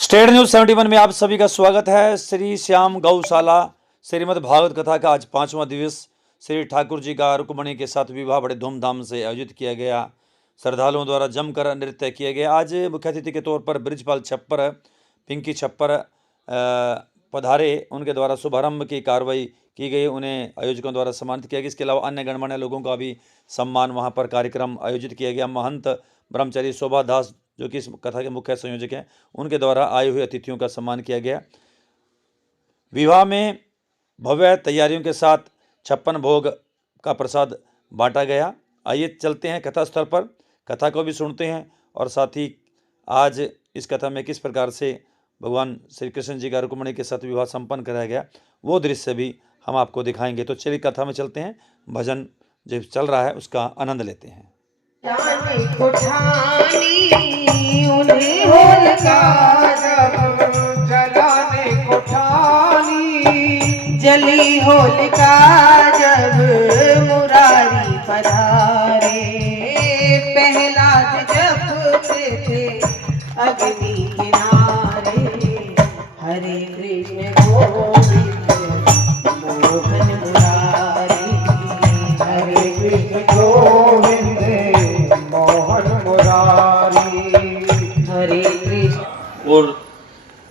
State news 71 में आप सभी का स्वागत है। श्री श्याम गौशाला श्रीमद् भागवत कथा का आज 5वां दिवस श्री ठाकुर जी का रुक्मणी के साथ विवाह बड़े धूमधाम से आयोजित किया गया। श्रद्धालुओं द्वारा जमकर नृत्य किए गए। आज मुख्य अतिथि के तौर पर ब्रिजपाल छप्पर, पिंकी छप्पर पधारे। उनके द्वारा शुभारंभ की कार्रवाई की गई। उन्हें आयोजकों द्वारा सम्मानित किया गया। इसके अलावा अन्य गणमान्य लोगों का भी सम्मान वहां पर कार्यक्रम आयोजित किया गया। महंत ब्रह्मचारी शोभा दास जो कि इस कथा के मुख्य संयोजक हैं, उनके द्वारा आए हुए अतिथियों का सम्मान किया गया। विवाह में भव्य तैयारियों के साथ 56 भोग का प्रसाद बांटा गया। आइए चलते हैं कथा स्थल पर, कथा को भी सुनते हैं और साथ ही आज इस कथा में किस प्रकार से भगवान श्री कृष्ण जी का रुक्मणी के साथ विवाह संपन्न कराया गया वो दृश्य भी हम आपको दिखाएंगे। तो चलिए कथा में चलते हैं। भजन जो चल रहा है उसका आनंद लेते हैं। उन्हें होलिका जलाने को ठानी, जली होलिका जब मुरारी पधारे, प्रहलाद जपते थे अग्नि किनारे, हरे कृष्ण गोविंद मोहन मुरारी, हरे कृष्ण गोविंद हरे कृष्ण। और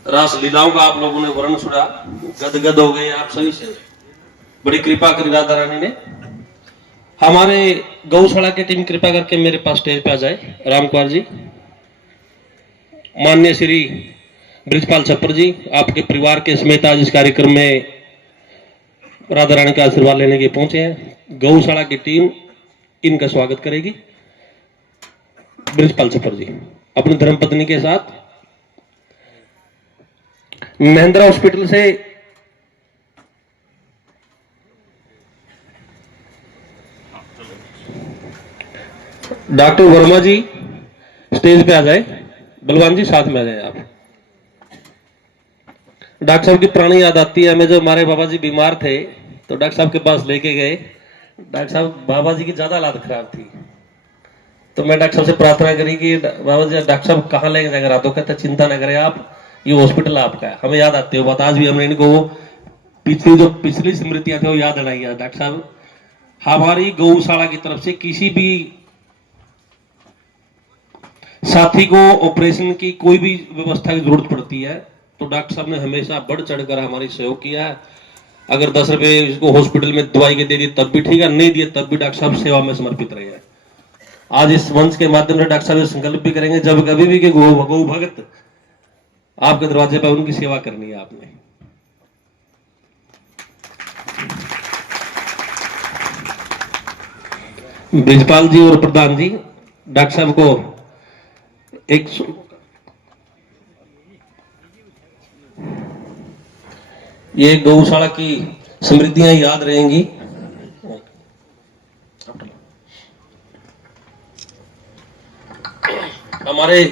रास लीलाओं का आप लोगों ने वर्णन सुना, गदगद हो गए आप सभी से। बड़ी कृपा करी राधा रानी ने। हमारे गौशाला की टीम कृपा करके मेरे पास स्टेज पे आ जाए। राम कुमार जी, माननीय श्री ब्रिजपाल छप्पर जी, आपके परिवार के समेत आज इस कार्यक्रम में राधा रानी का आशीर्वाद लेने के पहुंचे हैं। गौशाला की टीम इनका स्वागत करेगी। ब्रिजपाल छप्पर जी अपनी धर्मपत्नी के साथ महिंद्रा हॉस्पिटल से डॉक्टर वर्मा जी स्टेज पे आ जाए। बलवान जी साथ में आ जाए आप। डॉक्टर साहब की पुरानी याद आती है हमें, जब हमारे बाबा जी बीमार थे तो डॉक्टर साहब के पास लेके गए। डॉक्टर साहब, बाबा जी की ज्यादा हालत खराब थी, तो मैं डॉक्टर साहब से प्रार्थना करी कि बाबा जी डॉक्टर साहब कहाँ लेके जाएंगे रातों। कहते चिंता न करें आप, ये हॉस्पिटल आपका है। हमें याद आती है बात, आज भी हमने इनको वो पिछली स्मृतियां थी वो याद दिलाई है। डॉक्टर साहब, हमारी गौशाला की तरफ से किसी भी साथी को ऑपरेशन की कोई भी व्यवस्था की जरूरत पड़ती है तो डॉक्टर साहब ने हमेशा बढ़ चढ़कर हमारी सहयोग किया है। अगर 10 रुपए इसको हॉस्पिटल में दवाई के दे दिए तब भी ठीक है, नहीं दिए तब भी डॉक्टर साहब सेवा में समर्पित रहे हैं। आज इस मंच के माध्यम से डॉक्टर साहब संकल्प भी करेंगे, जब कभी भी कि गौ भगत आपके दरवाजे पर उनकी सेवा करनी है आपने। ब्रिजपाल जी और प्रधान जी डॉक्टर साहब को एक ये गौशाला की समृद्धियां याद रहेंगी। हमारे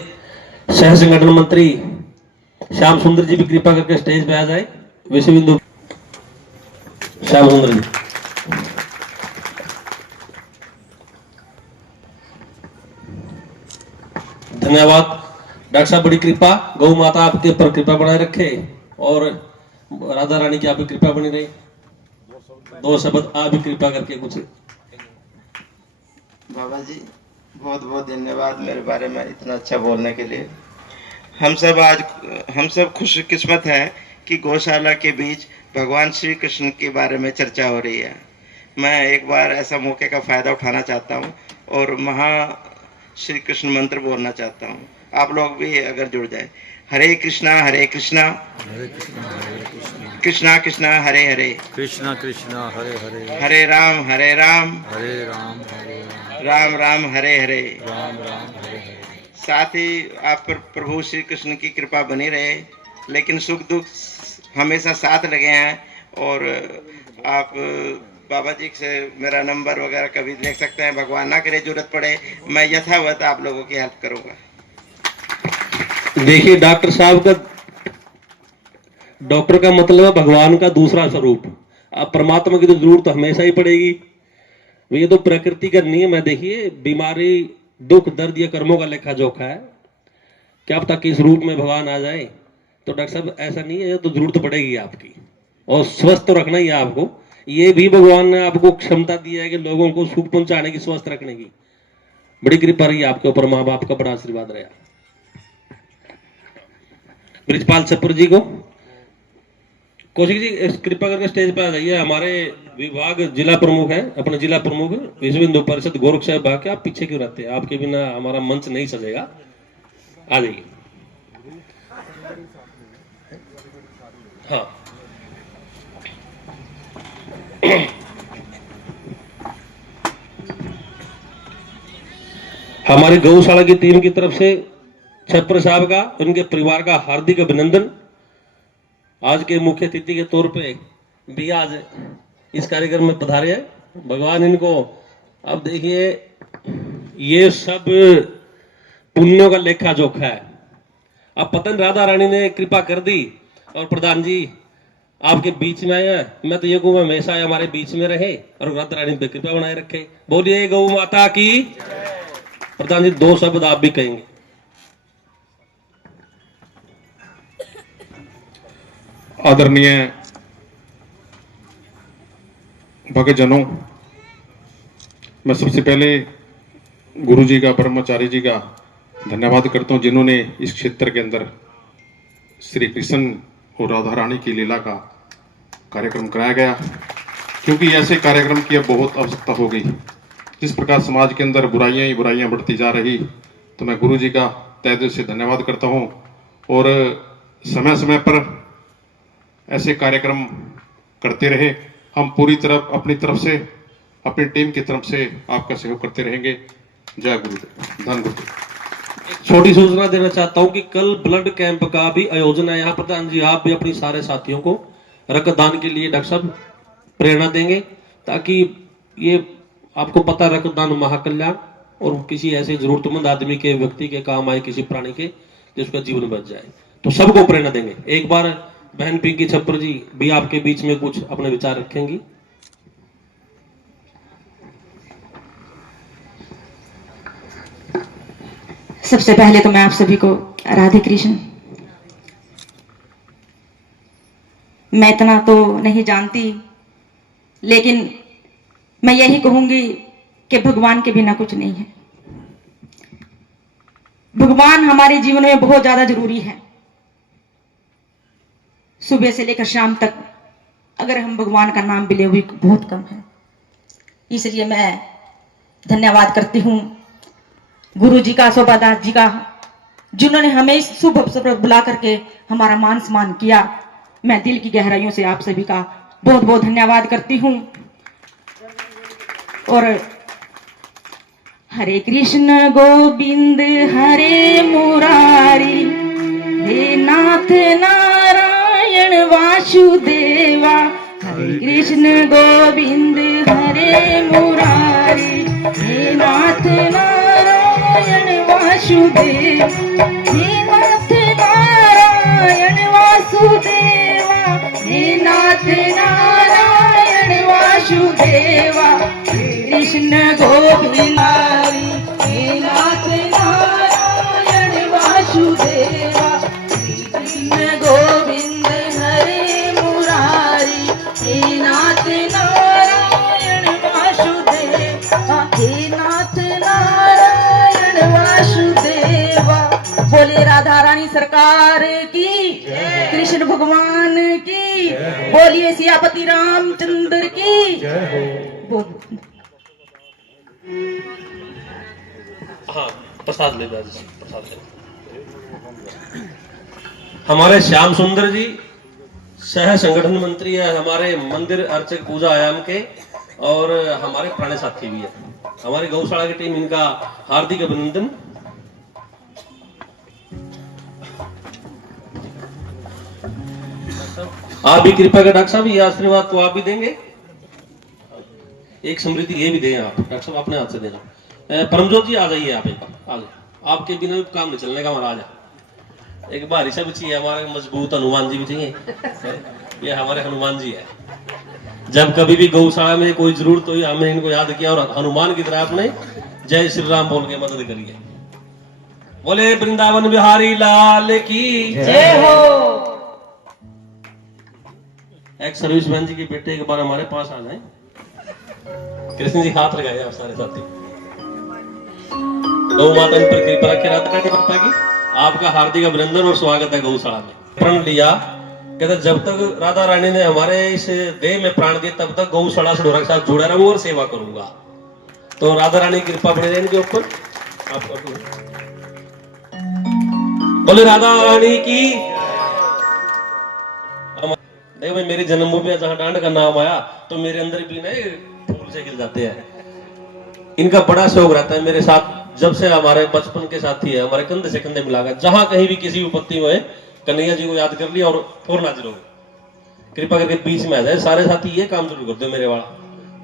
सह संगठन मंत्री श्याम सुंदर जी भी कृपा करके स्टेज पे आ जाए। विश्व बिंदु श्याम सुंदर जी। धन्यवाद डॉक्टर साहब, बड़ी कृपा। गौ माता आपके ऊपर कृपा बनाए रखे और राधा रानी की आप भी कृपा बनी रही। दो शब्द आप भी कृपा करके कुछ। बाबा जी बहुत बहुत धन्यवाद मेरे बारे में इतना अच्छा बोलने के लिए। हम सब खुशकिस्मत हैं कि गौशाला के बीच भगवान श्री कृष्ण के बारे में चर्चा हो रही है। मैं एक बार ऐसा मौके का फायदा उठाना चाहता हूं और महा श्री कृष्ण मंत्र बोलना चाहता हूं। आप लोग भी अगर जुड़ जाए। हरे कृष्णा कृष्णा कृष्णा हरे हरे, कृष्णा कृष्णा हरे हरे, हरे राम हरे राम, राम राम हरे हरे। राम राम हरे हरे। साथ ही आप पर प्रभु श्री कृष्ण की कृपा बनी रहे, लेकिन सुख दुख हमेशा साथ लगे हैं। और आप बाबा जी से मेरा नंबर वगैरह कभी देख सकते हैं। भगवान ना करे जरूरत पड़े, मैं यथावत आप लोगों की हेल्प करूंगा। देखिए डॉक्टर साहब का, डॉक्टर का मतलब है भगवान का दूसरा स्वरूप। अब परमात्मा की तो जरूरत हमेशा ही पड़ेगी। ये तो प्रकृति का नियम है। देखिए बीमारी, दुख, दर्द, ये कर्मों का लेखा जोखा है। क्या पता किस रूप में भगवान आ जाए। तो डॉक्टर साहब ऐसा नहीं है, तो जरूरत पड़ेगी आपकी, और स्वस्थ तो रखना ही है आपको। ये भी भगवान ने आपको क्षमता दी है कि लोगों को सुख पहुंचाने की, स्वस्थ रखने की। बड़ी कृपा रही आपके ऊपर, माँ बाप का बड़ा आशीर्वाद रहा। ब्रिजपाल छप्पर जी को कौशिक जी कृपा करके स्टेज पे आ जाइए। हमारे विभाग जिला प्रमुख है, अपने जिला प्रमुख विश्व हिंदू परिषद गोरख साहब भाग, आप पीछे क्यों रहते हैं? आपके बिना हमारा मंच नहीं सजेगा। आ जाइए। हाँ हमारी गौशाला की टीम की तरफ से छप्पर साहब का, उनके परिवार का हार्दिक अभिनंदन। आज के मुख्य अतिथि के तौर पे भी आज इस कार्यक्रम में पधारे हैं। भगवान इनको, अब देखिए ये सब पुण्यों का लेखा जोखा है। अब पतन राधा रानी ने कृपा कर दी और प्रधान जी आपके बीच में आए हैं। मैं तो ये कहूँ हमेशा हमारे बीच में रहे और राधा रानी पे कृपा बनाए रखे। बोलिए गौ माता की। प्रधान जी 2 शब्द आप भी कहेंगे। आदरणीय भक्तजनों, मैं सबसे पहले गुरु जी का, ब्रह्मचारी जी का धन्यवाद करता हूं, जिन्होंने इस क्षेत्र के अंदर श्री कृष्ण और राधा रानी की लीला का कार्यक्रम कराया गया, क्योंकि ऐसे कार्यक्रम की अब बहुत आवश्यकता हो गई। जिस प्रकार समाज के अंदर बुराइयां ही बुराइयां बढ़ती जा रही, तो मैं गुरु जी का तहे दिल से धन्यवाद करता हूं। और समय समय पर ऐसे कार्यक्रम करते रहे। हम पूरी तरफ अपनी तरफ से, अपनी टीम की तरफ से आपका सहयोग करते रहेंगे। जय गुरुदेव, धन गुरुदेव। छोटी सूचना देना चाहता हूं कि कल ब्लड कैंप का भी आयोजन है यहाँ। प्रधान जी आप भी अपनी सारे साथियों को रक्तदान के लिए डॉक्टर साहब प्रेरणा देंगे, ताकि ये आपको पता रक्तदान महाकल्याण, और किसी ऐसे जरूरतमंद आदमी के, व्यक्ति के काम आए, किसी प्राणी के, जिसका जीवन बच जाए, तो सबको प्रेरणा देंगे। एक बार बहन पिंकी छप्पर जी भी आपके बीच में कुछ अपने विचार रखेंगी। सबसे पहले तो मैं आप सभी को राधे कृष्ण। मैं इतना तो नहीं जानती, लेकिन मैं यही कहूंगी कि भगवान के बिना कुछ नहीं है। भगवान हमारे जीवन में बहुत ज्यादा जरूरी है। सुबह से लेकर शाम तक अगर हम भगवान का नाम भी ले, हुए बहुत कम है। इसलिए मैं धन्यवाद करती हूँ गुरु जी का, शोभादास जी का, जिन्होंने हमें इस शुभ अवसर पर बुला करके हमारा मान सम्मान किया। मैं दिल की गहराइयों से आप सभी का बहुत बहुत धन्यवाद करती हूँ। और हरे कृष्ण गोविंद हरे मुरारी, हे नाथ नारायण वासुदेवा। हरे कृष्ण गोविंद हरे मुरारी, हे नाथ नारायण वासुदेव, हे नाथ नारायण वासुदेवा, हे नाथ नारायण वासुदेवा। कृष्ण गोविंद हरि, हे नाथ नारायण वासुदेवा। कृष्ण गोविंद हरे मुरारी, हे नाथ नारायण वासुदेवा, हे नाथ नारायण वासुदेवा। बोले राधा रानी सरकार की, कृष्ण भगवान की, बोलिए सियापति रामचंद्र की। बोल। हाँ प्रसाद ले, प्रसाद ले। हमारे श्याम सुंदर जी सह संगठन मंत्री है हमारे मंदिर अर्चक पूजा आयाम के, और हमारे पुराने साथी भी है। हमारी गौशाला की टीम, इनका हार्दिक अभिनंदन। आप भी कृपा कर डॉक्टर साहब, ये आशीर्वाद तो आप भी देंगे। एक समृद्धि ये भी दें आप डॉक्टर साहब, अपने हाथ से देना। परमजोत जी आ जाइए, आप एक बार आ जाए। आपके बिना भी काम नहीं चलने का महाराज। एक बार ऋषभ चाहिए, हमारे मजबूत हनुमान जी भी चाहिए। ये हमारे हनुमान जी है। जब कभी भी गौशाला में कोई जरूरत हुई, हमने इनको याद किया और हनुमान की तरह आपने जय श्री राम बोल के मदद करिए। बोले वृंदावन बिहारी लाल की जय हो। एक सर्विसमैन जी के बेटे एक बार हमारे पास आ जाए, कृष्ण जी हाथ लगाए आप सारे साथी। गौ माता पर कृपा रखे राधा रानी माता की। आपका हार्दिक अभिनंदन और स्वागत है गौशाला में। प्रण लिया, कहते जब तक राधा रानी ने हमारे इस देह में प्राण दिए तब तक गौशाला से ढोरक साहब जुड़ा रहूं और सेवा करूंगा। तो राधा रानी की कृपा बनी रहे इनके ऊपर। बोले राधा रानी की। देखो भाई, मेरी जन्मभूमि है जहां डांड का नाम आया तो मेरे अंदर भी ना फूल से खिल जाते हैं। इनका बड़ा शौक रहता है मेरे साथ, जब से हमारे बचपन के साथी है, हमारे कंधे से कंधे मिलाकर जहां कहीं भी किसी विपत्ति में कन्हैया जी को याद कर लिया और फौरन हाजिर हो गए। कृपा करके बीच में आ जाए सारे साथी, ये काम जरूर कर दो मेरे वाला।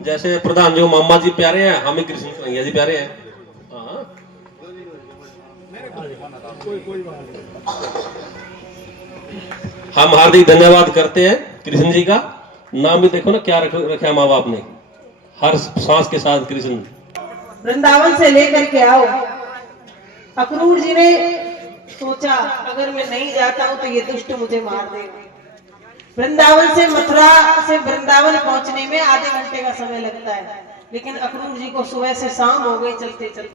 जैसे प्रधान जो मामा जी प्यारे हैं, हमें कृष्ण कन्हैया जी प्यारे हैं। हाँ, हम हार्दिक धन्यवाद करते हैं कृष्ण जी का। नाम भी देखो ना क्या रखा है माँ बाप ने, हर सांस के साथ कृष्ण। वृंदावन से लेकर के आओ। अक्रूर जी ने सोचा अगर मैं नहीं जाता हूं तो ये दुष्ट मुझे मार देगा। वृंदावन से मथुरा से वृंदावन पहुंचने में आधे घंटे का समय लगता है, लेकिन अक्रूर जी को सुबह से शाम हो गई चलते चलते।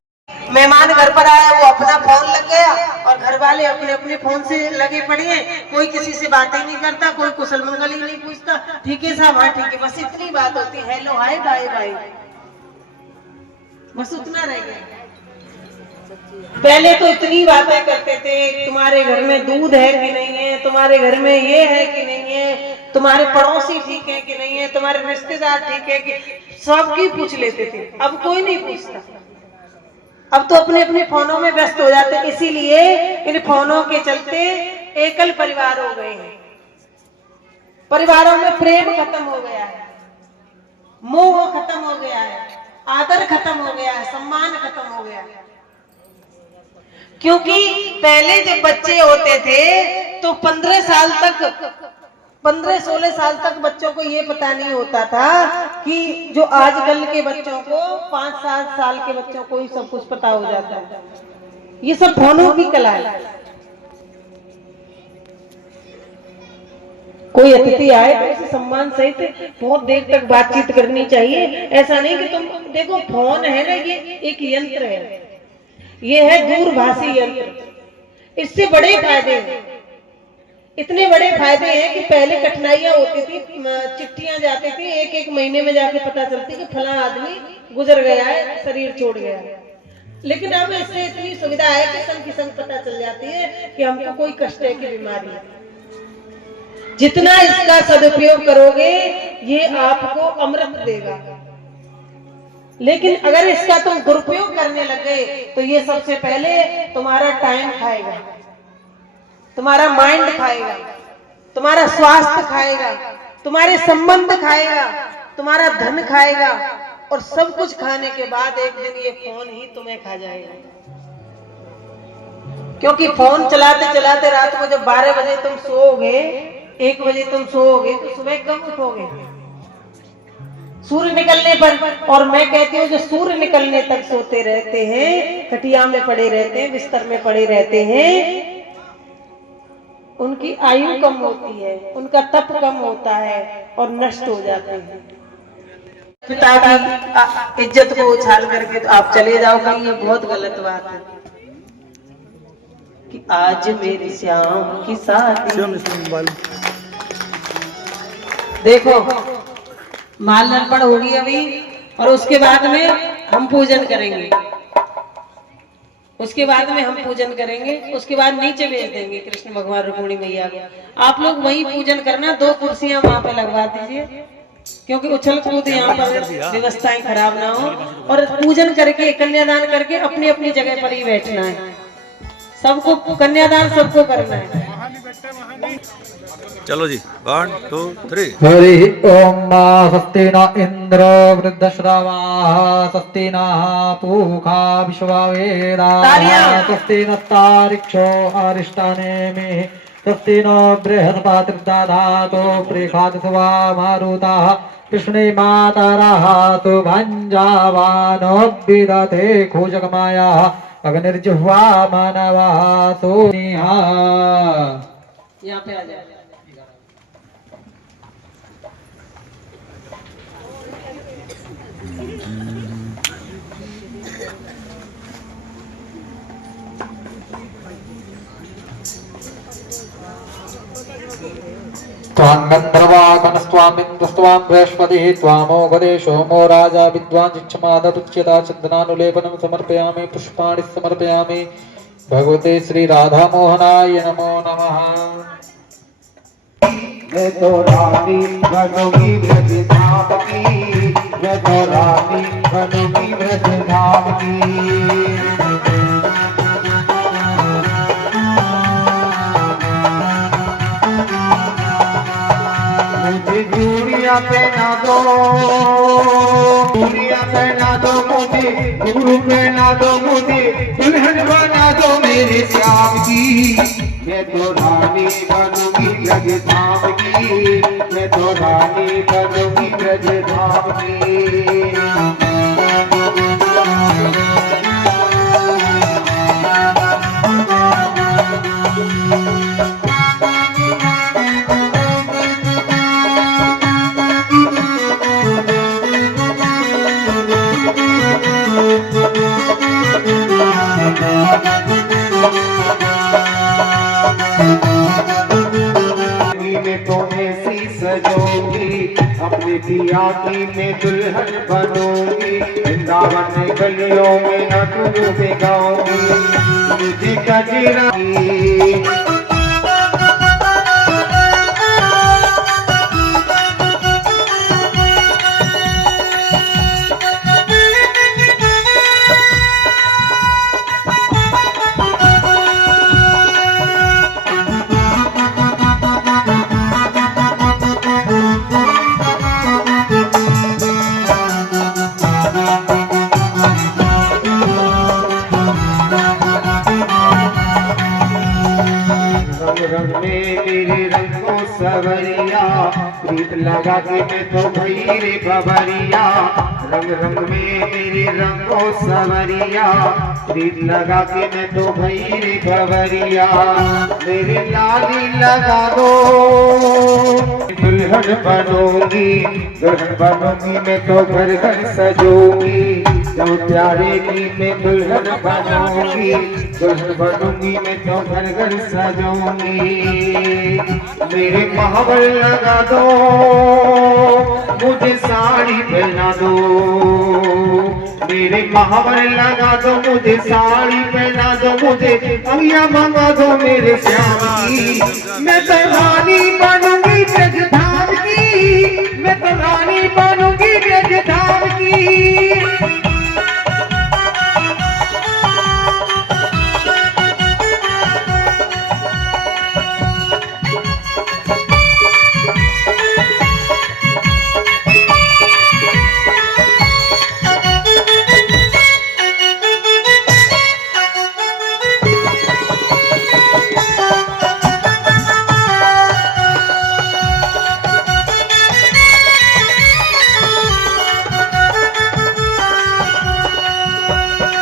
मेहमान घर पर आया, वो अपना फोन लग गया और घर वाले अपने अपने फोन से लगे पड़े हैं। कोई किसी से बातें नहीं करता, कोई कुशल मंगल ही नहीं पूछता। ठीक है साहब, हाँ ठीक है, बस इतनी बात होती है। हेलो हाय बाय बाय, बस उतना रह गया। पहले तो इतनी बातें करते थे, तुम्हारे घर में दूध है कि नहीं है, तुम्हारे घर में ये है कि नहीं है, तुम्हारे पड़ोसी ठीक है कि नहीं है, तुम्हारे रिश्तेदार ठीक है कि, सबकी पूछ लेते थे। अब कोई नहीं पूछता, अब तो अपने अपने फोनों में व्यस्त हो जाते हैं। इसीलिए इन फोनों के चलते एकल परिवार हो गए हैं। परिवारों में प्रेम खत्म हो गया है, मोह खत्म हो गया है, आदर खत्म हो गया है, सम्मान खत्म हो गया है। क्योंकि पहले जब बच्चे होते थे तो 15 साल तक, 15-16 साल तक बच्चों को ये पता नहीं होता था कि जो आजकल के बच्चों को 5-7 साल के बच्चों को ही सब कुछ पता हो जाता है। ये सब फोनों की कला है। कोई अतिथि आए तो उसे सम्मान सहित बहुत देर तक बातचीत करनी चाहिए। ऐसा नहीं कि तुम देखो, फोन है ना, ये एक यंत्र है, ये है दूरभाषी यंत्र। इससे बड़े फायदे हैं, इतने बड़े फायदे हैं कि पहले कठिनाइयां होती थी, चिट्ठियां जाती थी, एक एक महीने में जाके पता चलती कि फला आदमी गुजर गया है, शरीर छोड़ गया है। लेकिन अब इससे इतनी सुविधा है कि संग की संग पता चल जाती है कि हमको कोई कष्ट है की बीमारी है। जितना इसका सदुपयोग करोगे ये आपको अमृत देगा, लेकिन अगर इसका तुम दुरुपयोग करने लगे तो ये सबसे पहले तुम्हारा टाइम खाएगा, तुम्हारा माइंड खाएगा, तुम्हारा स्वास्थ्य खाएगा, तुम्हारे संबंध खाएगा, तुम्हारा धन खाएगा, और सब कुछ खाने के बाद एक दिन ये फोन ही तुम्हें खा जाएगा। क्योंकि फोन चलाते चलाते रात को जब 12 बजे तुम सोओगे, 1 बजे तुम सोओगे, तो सुबह कब उठोगे? सूर्य निकलने पर। और मैं कहती हूँ जो सूर्य निकलने तक सोते रहते हैं, खटिया में पड़े रहते हैं, बिस्तर में पड़े रहते हैं, उनकी आयु कम होती है, उनका तप कम होता है और नष्ट हो जाते हैं। पिता की इज्जत को उछाल करके तो आप चले जाओ कहीं, ये बहुत गलत बात है कि आज मेरी श्याम की शादी। देखो माल अर्पण होगी अभी, और उसके बाद में हम पूजन करेंगे, उसके बाद में हम पूजन करेंगे, उसके बाद नीचे भेज देंगे कृष्ण भगवान रुक्मिणी मैया को। आप लोग वहीं पूजन करना, 2 कुर्सियां वहां पे लगवा दीजिए, क्योंकि उछल कूद यहाँ पर व्यवस्थाएं खराब ना हो। और पूजन करके कन्यादान करके अपनी अपनी जगह पर ही बैठना है। सबको कन्यादान सबको करना है। चलो जी, 1 2 3। हरि ओम। स्वस्ति न इंद्र वृद्धश्रवाः, स्वस्ति न पूषा विश्ववेदाः, स्वस्ति न तारिक्षो अरिष्टानेमिः, स्वस्ति नो बृहस्पतिर्दधातु प्रेषादित्वा मारुतः, कृष्णे मातरः तु भञ्जावानो विदधे खूजकमायाः, अग्निर्जिह्वा मानवासो नेहा। यहाँ पे आ जाए। त्वाङ्गन्धर्वाकनस्त्वामिन्द्रस्त्वां बृहस्पतिः त्वामोपदेशो मो राजा विद्वान् चिच्छमादतुच्यता चन्दनानुलेपनं समर्पयामि पुष्पाणि समर्पयामि भगवते श्री राधा मोहनाय नमो नमः। मैं तो रानी बनूंगी ब्रज धाम की, मैं तो रानी बनूंगी ब्रज धाम की। मुझे चूड़ियां पहना दो, चूड़ियां पहना दो मुझे, गुरु पहना दो मुझे, दुल्हन बना दो मेरे श्याम की। मैं तो रानी बनूंगी ब्रज धाम की, मैं तो रानी बनूंगी ब्रज धाम की। मैं तो ऐसी सजूंगी, अपने पिया की मैं दुल्हन बनूंगी। वृंदावन गलियों में न गुरु में गाऊंगी मुझे कजरा। रंग में मेरे रंग को सवरिया, प्रीत लगा के मैं तो भई रे बबरिया। रंग रंग में मेरे रंग को सवरिया, प्रीत लगा के मैं तो भई रे बबरिया। मेरे लाली लगा दो, दुल्हन बनूंगी, दुल्हन बनूंगी मैं तो घर घर सजूंगी। जब प्यारे की मैं दुल्हन बनूंगी, दुल्हन बनूंगी मैं तो घर घर सजूंगी। मेरे महावर लगा दो, मुझे साड़ी पहना दो। मेरे महावर लगा दो, मुझे साड़ी पहना दो, मुझे अंगिया मंगा दो मेरे श्याम की। मैं तो रानी बनूंगी ब्रज धाम की, मैं तो रानी बनूंगी ब्रज धाम की।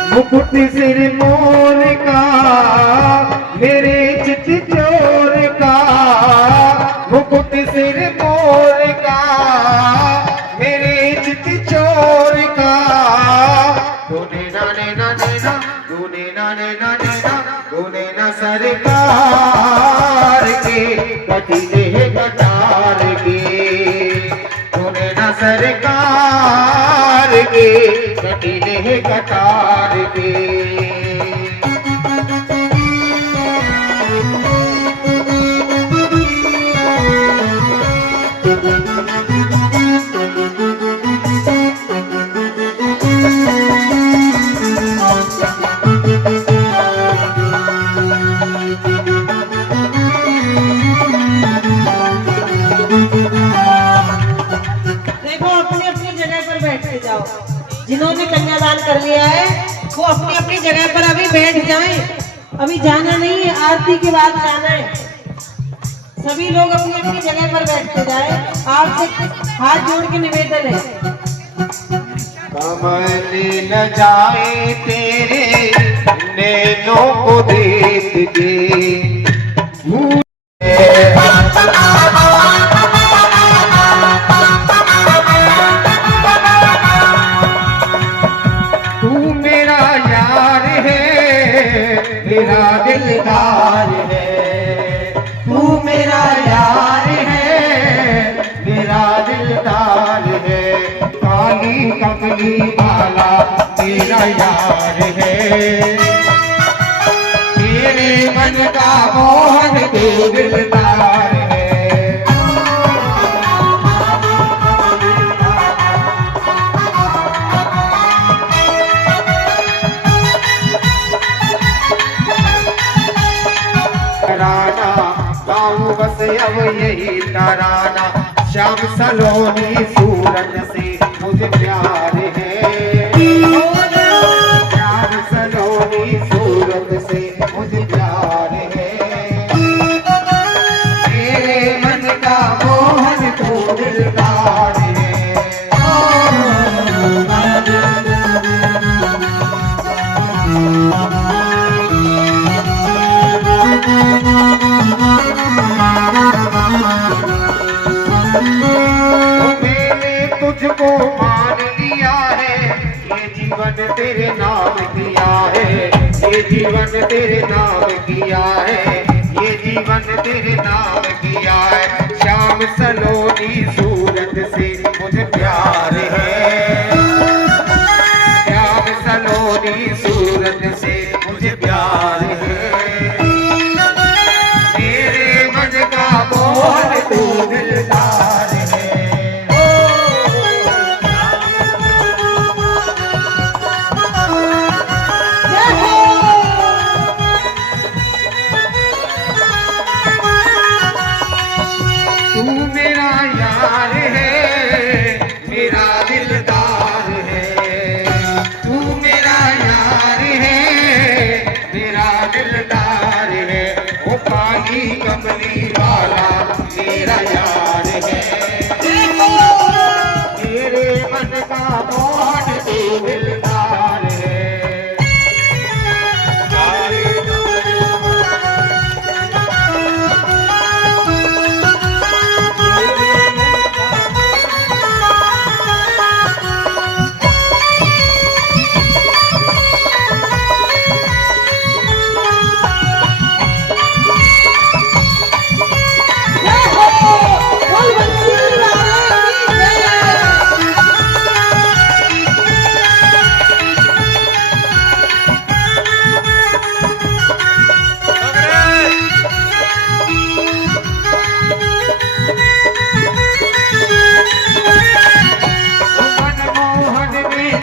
मुकुट सिर मोर का, मेरे चित चोर का। मुकुट सिर मोर का, मेरे चित चोर का। दोने ना ने ना ने ना, दोने ना ने ना ने ना, दोने ना सरकार के कटीले कटार के। दोने ना सरकार के कटीले कटार के। देखो अपनी अपनी जगह पर बैठ के जाओ। जिन्होंने कन्यादान कर लिया है वो अपनी अपनी जगह पर अभी बैठ जाएं। अभी जाना नहीं है, आरती के बाद जाना है। सभी लोग अपनी अपनी जगह पर बैठ के जाए। आपसे हाथ जोड़ के निवेदन है। कमल न जाए तेरे नैनों को देख के तू मेरा यार है, मेरा दिलदार है। तू मेरा यार है, मेरा दिलदार है। काली कमली वाला मेरा यार है। मेरे मन का मोहन तू दिलदार है। तराना गाऊं बस अब यही तराना, श्याम सलोनी सूरत से मुझे प्यार है। श्याम सलोनी सूरत से मुझे प्यार है। मेरे मन का मोहन तू दिलदार है। मैंने तुझको मान लिया है, ये जीवन तेरे नाम किया है। ये जीवन तेरे नाम किया है। ये जीवन तेरे नाम किया है। श्याम सलोनी सूरत से मुझे प्यार है। श्याम सलोनी सूरत से मुझे प्यार है। मेरे मन का मोहन तू दिलदार है। तू मेरा यार है, मेरा दिलदार है। तू मेरा यार है, मेरा दिलदार है। वो काली कमली वाला मेरा यार है। मेरे मन का मोहन तू दिलदार है।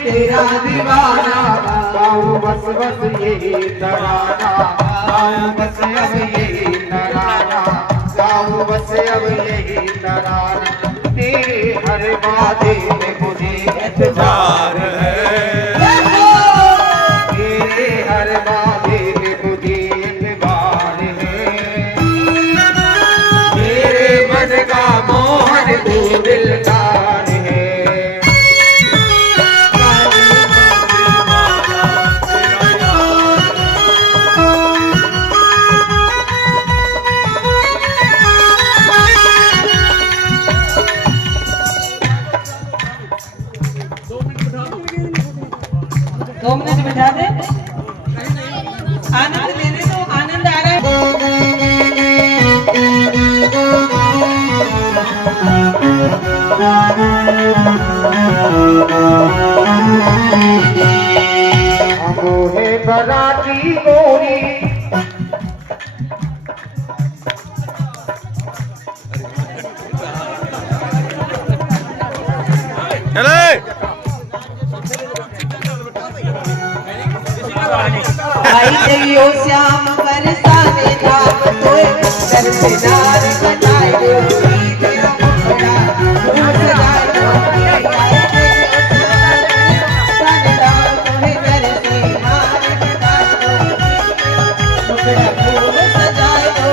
तेरा दीवाना गाऊं बस बस यही तराना। गाऊं बस अब यही तराना। गाऊं बस अब यही तराना। तेरे हर वादे में मुझे एतबार है। तेरे हर वादे में मुझे एतबार है। मेरे मन का मोहन तू दिलदार है। दो मिनट बिठा दे, आनंद लेने दो, आनंद आ रहा है। अमोहे बराती गोरी आई जइयो श्याम बरसाने धाम तोय दरबार बनायो तेरा मुखड़ा रूप सजायो सनदार तोहे घर से मार बनायो मुखड़ा फूल सजायो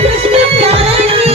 कृष्ण प्यारे की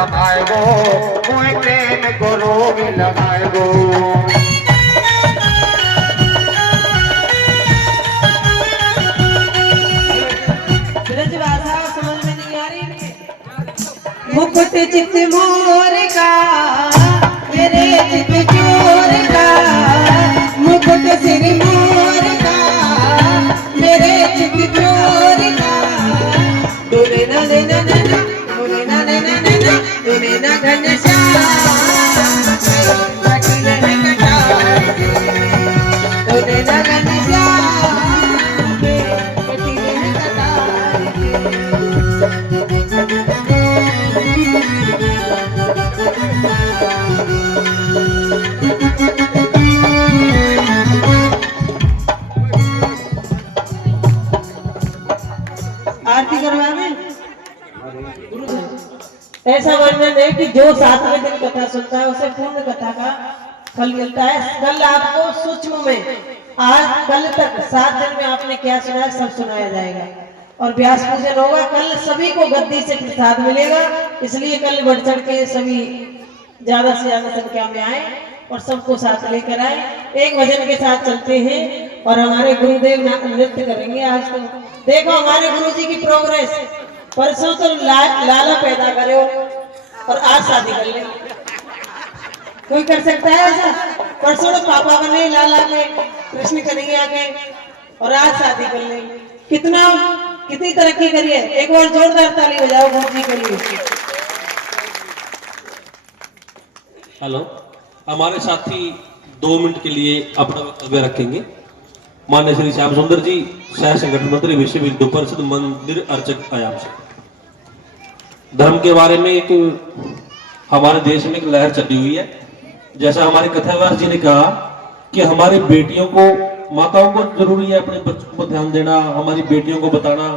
कमाए गो मोए प्रेम को रोग लगाए गो ब्रज भाषा समझ में नहीं आ रही। मुकुट चित मोर का मेरे चित चोर का मुकुट सिर मोर का मेरे चित चोर का डोले ना ले ना ना ना डोले ना ले ना ना ना डोले ना घनश्याम कटले में कटार डोले ना घनश्याम कटले में कटार आरती करवावे ऐसा वर्णन है कि जो 7वें दिन कथा सुनता है उसे पूर्ण कथा का फल मिलता है। कल आपको सूक्ष्म में आज कल तक 7 दिन में आपने क्या सुना है सब सुनाया जाएगा और व्यास पूजन होगा। कल सभी को गद्दी से प्रसाद मिलेगा, इसलिए कल बढ़ चढ़ के सभी ज्यादा से ज्यादा संख्या में आए और सबको साथ लेकर आए। एक भजन के साथ चलते हैं और हमारे गुरुदेव नृत्य करेंगे। आज तो देखो हमारे गुरु जी की प्रोग्रेस, परसों तो लाला पैदा करे और आज शादी कर ले। कोई कर सकता है ऐसा? परसों तो पापा बने लाला के, कृष्ण कन्हैया के और आज शादी कर ले। कितनी तरक्की करी है। एक बार जोरदार ताली बजाओ गुरु जी के लिए। हेलो, हमारे साथी 2 मिनट के लिए अपना वक्तव्य रखेंगे। माननीय श्री श्याम सुंदर जी, शहर संगठन मंत्री, विश्व हिंदू परिषद, मंदिर अर्चक आयाम से। धर्म के बारे में एक हमारे देश में एक लहर चली हुई है। जैसा हमारे कथावास जी ने कहा कि हमारी बेटियों को, माताओं को जरूरी है अपने बच्चों को ध्यान देना, हमारी बेटियों को बताना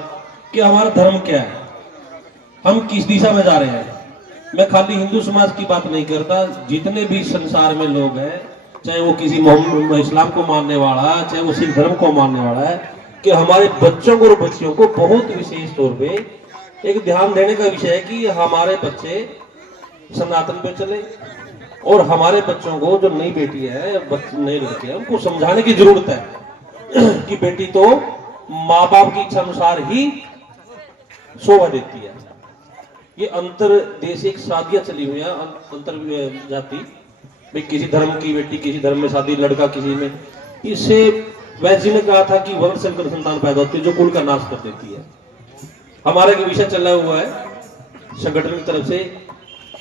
कि हमारा धर्म क्या है, हम किस दिशा में जा रहे हैं। मैं खाली हिंदू समाज की बात नहीं करता, जितने भी संसार में लोग हैं, चाहे वो किसी इस्लाम को मानने वाला, चाहे वो सिख धर्म को मानने वाला है, कि हमारे बच्चों को और बच्चियों को बहुत विशेष तौर पे एक ध्यान देने का विषय है कि हमारे बच्चे सनातन पे चले और हमारे बच्चों को, जो नई बेटी है, नए लड़के हैं, उनको समझाने की जरूरत है कि बेटी तो माँ बाप की इच्छा अनुसार ही शोभा देती है। ये अंतर देश एक शादियां चली हुई है, अंतर जाति, भाई किसी धर्म की बेटी किसी धर्म में शादी, लड़का किसी में। इससे वैद्य जी ने कहा था कि वंश संकर संतान पैदा होती है जो कुल का नाश कर देती है। हमारा एक विषय चला हुआ है संगठन की तरफ से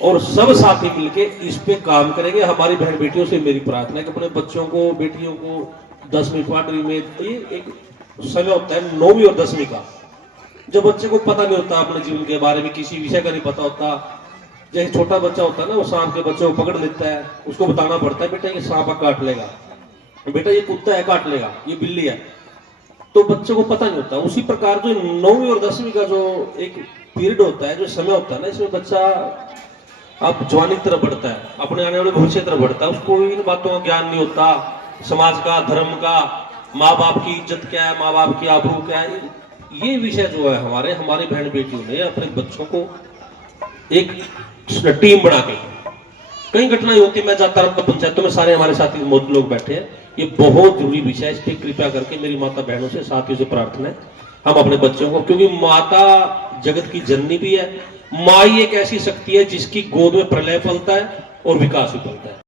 और सब साथी मिलके इस पे काम करेंगे। हमारी बहन बेटियों से मेरी प्रार्थना है कि अपने बच्चों को, बेटियों को 10वीं 12वीं में, ये एक समय होता है 9वीं और 10वीं का, जब बच्चे को पता नहीं होता अपने जीवन के बारे में, किसी विषय का नहीं पता होता। जैसे छोटा बच्चा होता है ना, वो सांप के बच्चे को पकड़ लेता है, उसको बताना पड़ता है बेटा ये सांप काट लेगा, बेटा ये कुत्ता है काट लेगा, ये बिल्ली है, तो बच्चे को पता नहीं होता। उसी प्रकार जो 9वीं और 10वीं का जो एक पीरियड होता है, जो समय होता है ना, इसमें बच्चा अब जवानी की तरफ बढ़ता है, अपने आने वाले भविष्य की तरफ बढ़ता है। उसको इन बातों का ज्ञान नहीं होता, समाज का, धर्म का, माँ बाप की इज्जत क्या है, माँ बाप की आबरू क्या है। ये विषय जो है हमारी बहन बेटियों ने अपने बच्चों को एक टीम बना के, कई घटनाएं होती, मैं जाता रहता पंचायतों में, सारे हमारे साथी मौजूद लोग बैठे हैं। ये बहुत जरूरी विषय है, इस पर कृपया करके मेरी माता बहनों से, साथियों से प्रार्थना है, हम अपने बच्चों को, क्योंकि माता जगत की जननी भी है, माँ ही एक ऐसी शक्ति है जिसकी गोद में प्रलय फलता है और विकास भी फलता है।